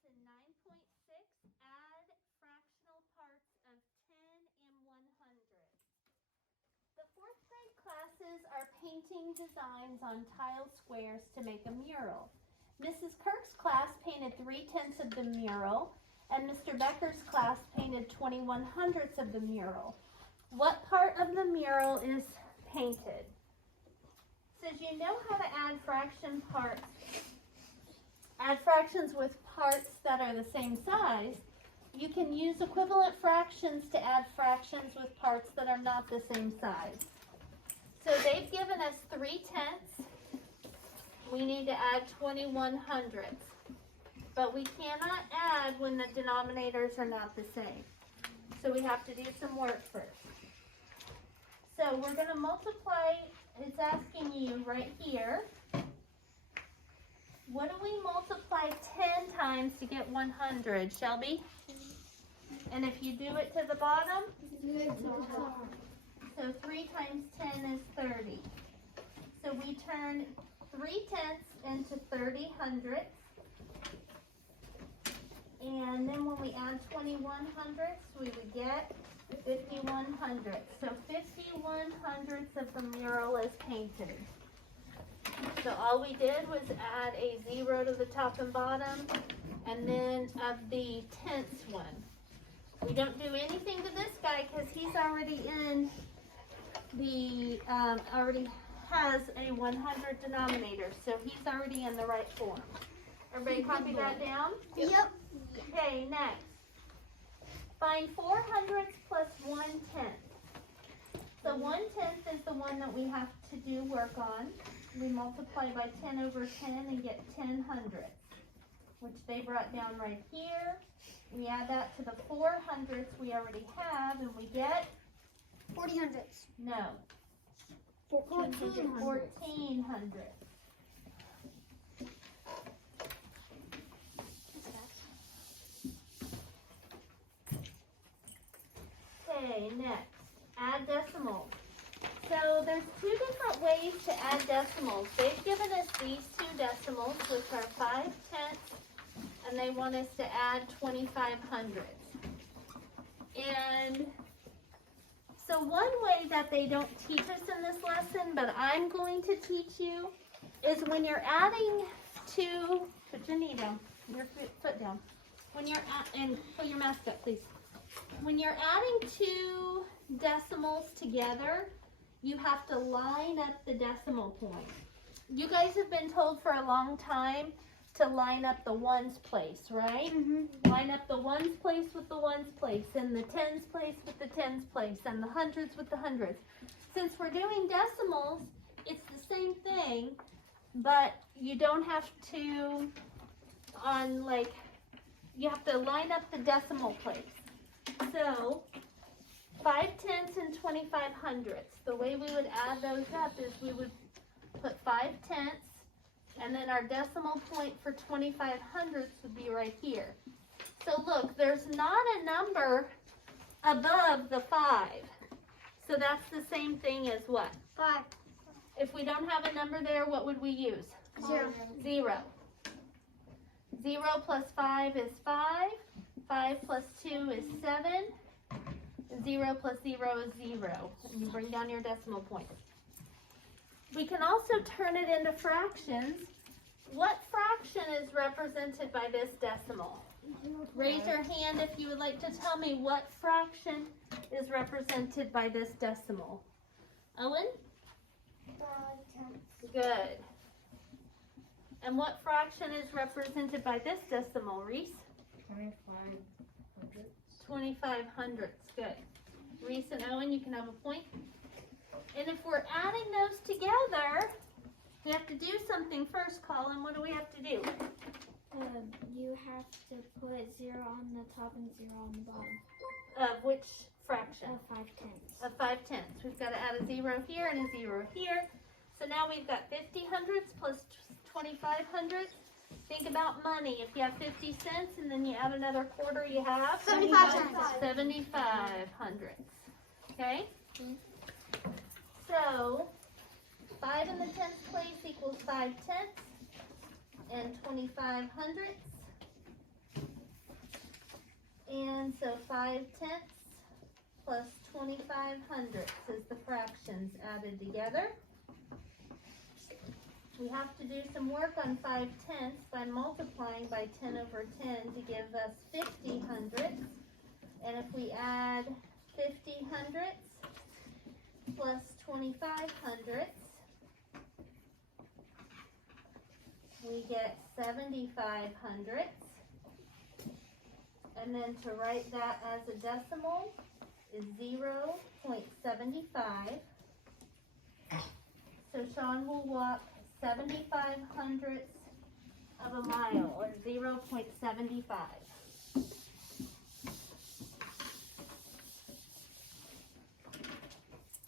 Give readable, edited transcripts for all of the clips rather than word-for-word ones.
Lesson 9.6, add fractional parts of 10 and 100. The 4th grade classes are painting designs on tile squares to make a mural. Mrs. Kirk's class painted 3/10 of the mural, and Mr. Becker's class painted 21/100ths of the mural. What part of the mural is painted? Says you know how to add fractions with parts that are the same size. You can use equivalent fractions to add fractions with parts that are not the same size. So they've given us 3/10. We need to add 21/100ths. But we cannot add when the denominators are not the same. So we have to do some work first. So we're going to multiply. It's asking you right here. What do we multiply 10 times to get 100, Shelby? And if you do it to the bottom? So 3 times 10 is 30. So we turn 3/10 into 30/100ths. And then when we add 21/100ths, we would get 51/100ths. So 51/100ths of the mural is painted. So all we did was add a 0 to the top and bottom, and then of the 10ths one. We don't do anything to this guy because he's already in the, already has a 100 denominator, so he's already in the right form. Everybody copy that down? Yep. Okay, next. Find 4/100ths plus 1/10. So 1/10 is the one that we have to do work on. We multiply by 10 over 10 and get 10/100ths, which they brought down right here. We add that to the 4/100ths we already have, and we get 40/100ths. no, 14/100ths. 14/100ths. Okay, next, add decimals. So there's 2 different ways to add decimals. They've given us these 2 decimals, which are 5/10, and they want us to add 25/100ths. And so one way that they don't teach us in this lesson, but I'm going to teach you, is when you're adding 2, put your knee down, your foot down. When you're and put your mask up, please. When you're adding 2 decimals together, you have to line up the decimal point. You guys have been told for a long time to line up the ones place, right? Mm-hmm. Line up the ones place with the ones place, and the tens place with the tens place, and the hundreds with the hundreds. Since we're doing decimals, it's the same thing, but you don't have to, you have to line up the decimal place. So 5/10 and 25/100ths. The way we would add those up is we would put 5/10, and then our decimal point for 25/100ths would be right here. So look, there's not a number above the 5. So that's the same thing as what? 5. If we don't have a number there, what would we use? 0. 0. 0 plus 5 is 5. 5 plus 2 is 7. 0 plus 0 is 0. And you bring down your decimal point. We can also turn it into fractions. What fraction is represented by this decimal? Raise your hand if you would like to tell me what fraction is represented by this decimal. Owen? 5/10. Good. And what fraction is represented by this decimal, Reese? 25/100ths. 25/100ths. Good. Reese and Owen, you can have a point. And if we're adding those together, we have to do something first, Colin. What do we have to do? You have to put 0 on the top and 0 on the bottom. Of which fraction? 5/10. Of 5/10. We've got to add a 0 here and a 0 here. So now we've got 50/100ths plus 25/100ths. Think about money. If you have 50 cents and then you add another quarter, you have 75 cents. 75/100ths. Okay? So 5 in the 10th place equals 5/10 and 25/100ths. And so 5/10 plus 25 hundredths is the fractions added together. We have to do some work on 5/10 by multiplying by 10 over 10 to give us 50 hundredths. And if we add 50 hundredths plus 25 hundredths, we get 75 hundredths. And then to write that as a decimal is 0.75. So Sean will walk 75 hundredths of a mile, or 0.75.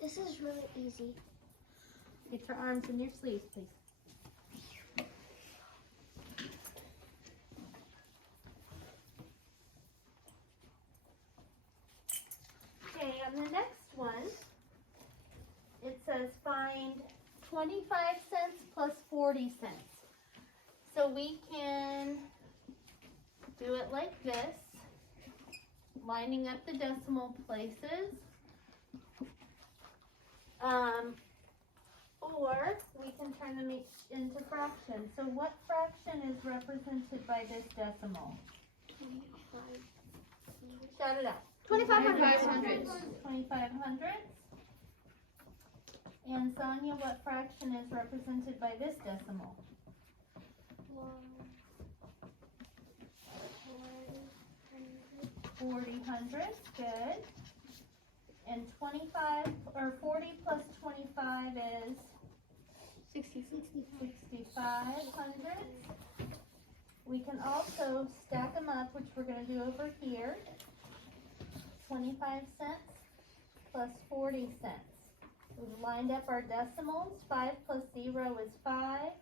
This is really easy. Get your arms in your sleeves, please. Okay, on the next one, it says find 25 cents plus 40 cents. So we can do it like this, lining up the decimal places. Or we can turn them each into fractions. So what fraction is represented by this decimal? 25. Shout it out. 25 hundredths. 25 hundredths. And Sonia, what fraction is represented by this decimal? 40 hundredths, good. And 25, or 40 plus 25 is? 65 hundredths. We can also stack them up, which we're going to do over here. 25 cents plus 40 cents. We've lined up our decimals. 5 plus 0 is 5.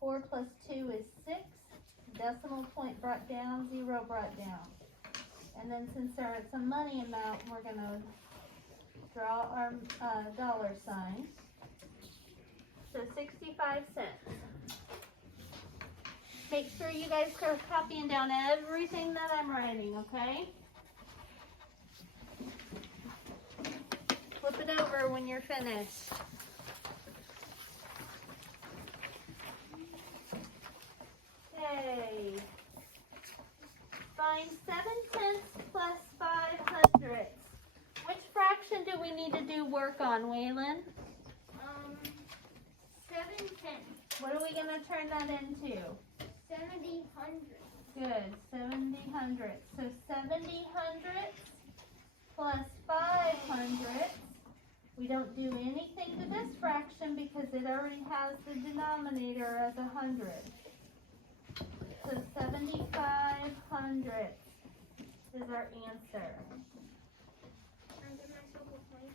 4 plus 2 is 6. Decimal point brought down, 0 brought down. And then since it's a money amount, we're going to draw our dollar sign. So 65 cents. Make sure you guys are copying down everything that I'm writing, okay? Flip it over when you're finished. Okay. Find 7/10 plus 5 hundredths. Which fraction do we need to do work on, Waylon? 7/10. What are we going to turn that into? 70 hundredths. Good, 70 hundredths. So 70 hundredths plus 5 hundredths. We don't do anything to this fraction because it already has the denominator as 100. So 75 hundredths is our answer.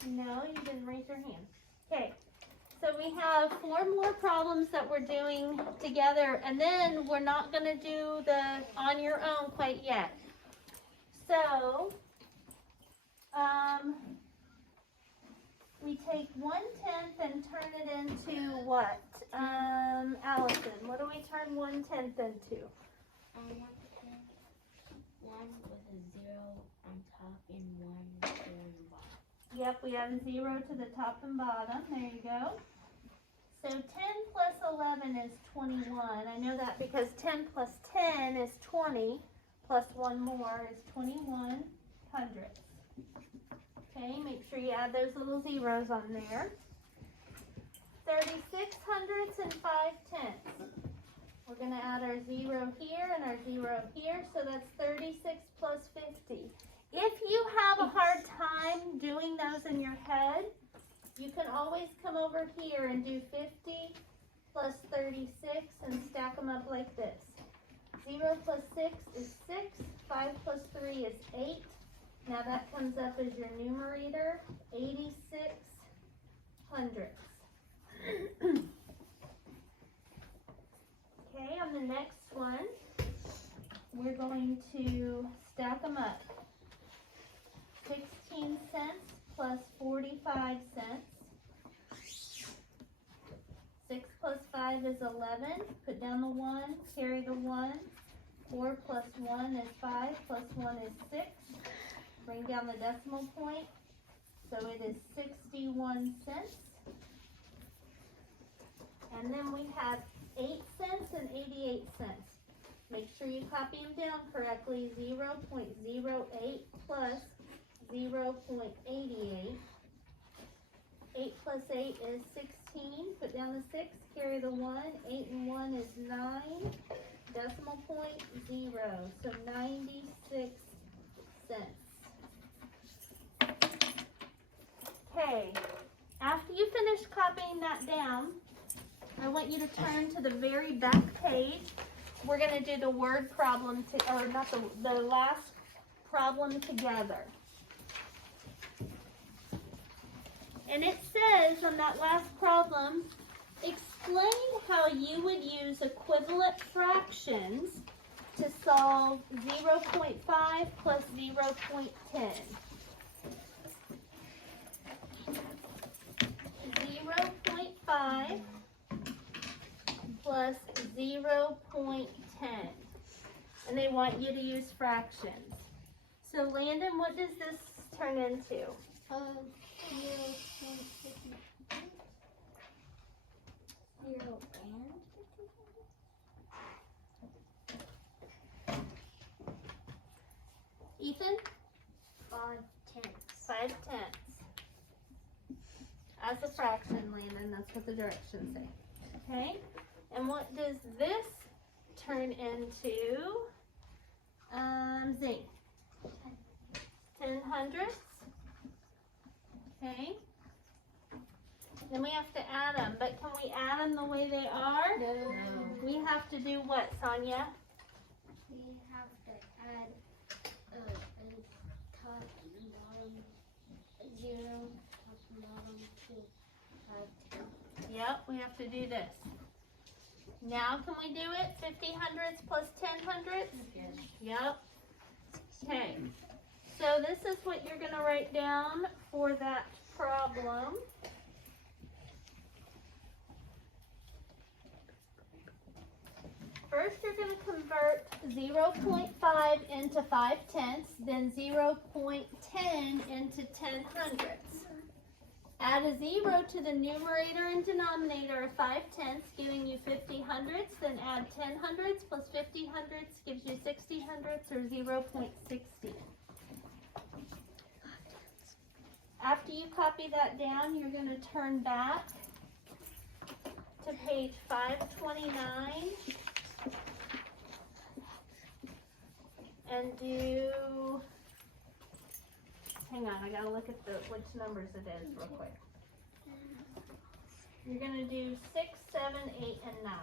No, you didn't raise your hand. Okay, so we have 4 more problems that we're doing together, and then we're not going to do the on your own quite yet. So, we take 1/10 and turn it into what? Allison, what do we turn 1/10 into? 1 with a 0 on top and 1 on the bottom. Yep, we add a 0 to the top and bottom. There you go. So 10 plus 11 is 21. I know that because 10 plus 10 is 20, plus 1 more is 21 hundredths. Okay, make sure you add those little zeros on there. 36 hundredths and 5/10. We're going to add our 0 here and our 0 here, so that's 36 plus 50. If you have a hard time doing those in your head, you can always come over here and do 50 plus 36 and stack them up like this. 0 plus 6 is 6, 5 plus 3 is 8. Now that comes up as your numerator, 86 hundredths. Okay, on the next one, we're going to stack them up. 16 cents plus 45 cents. 6 plus 5 is 11. Put down the 1, carry the 1. 4 plus 1 is 5, plus 1 is 6. Bring down the decimal point. So it is 61 cents. And then we have 8 cents and 88 cents. Make sure you copy them down correctly. 0.08 plus 0.88. 8 plus 8 is 16. Put down the 6, carry the 1. 8 and 1 is 9. Decimal point 0. So 96 cents. Okay. After you finish copying that down, I want you to turn to the very back page. We're going to do the word problem, or not the last problem together. And it says on that last problem, explain how you would use equivalent fractions to solve 0.5 plus 0.10. 0.5 plus 0.10. And they want you to use fractions. So Landon, what does this turn into? 0 Ethan? 5/10. 5/10. As a fraction, Landon, that's what the directions say. Okay? And what does this turn into? Zing. 10 hundredths. Okay? Then we have to add them, but can we add them the way they are? No. We have to do what, Sonia? We have to add top and bottom 0, top and bottom 2, 5/10. Yep, we have to do this. Now can we do it? 50 hundredths plus 10 hundredths? Yes. Yep. Okay. So this is what you're going to write down for that problem. First, you're going to convert 0.5 into 5/10, then 0.10 into 10 hundredths. Add a 0 to the numerator and denominator of 5/10, giving you 50 hundredths, then add 10 hundredths plus 50 hundredths gives you 60 hundredths, or 0.60. After you copy that down, you're going to turn back to page 529 and do, hang on, I got to look at which numbers it is real quick. You're going to do 6, 7, 8, and 9.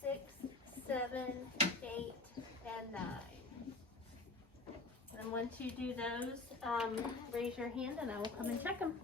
6, 7, 8, and 9. And once you do those, raise your hand and I will come and check them.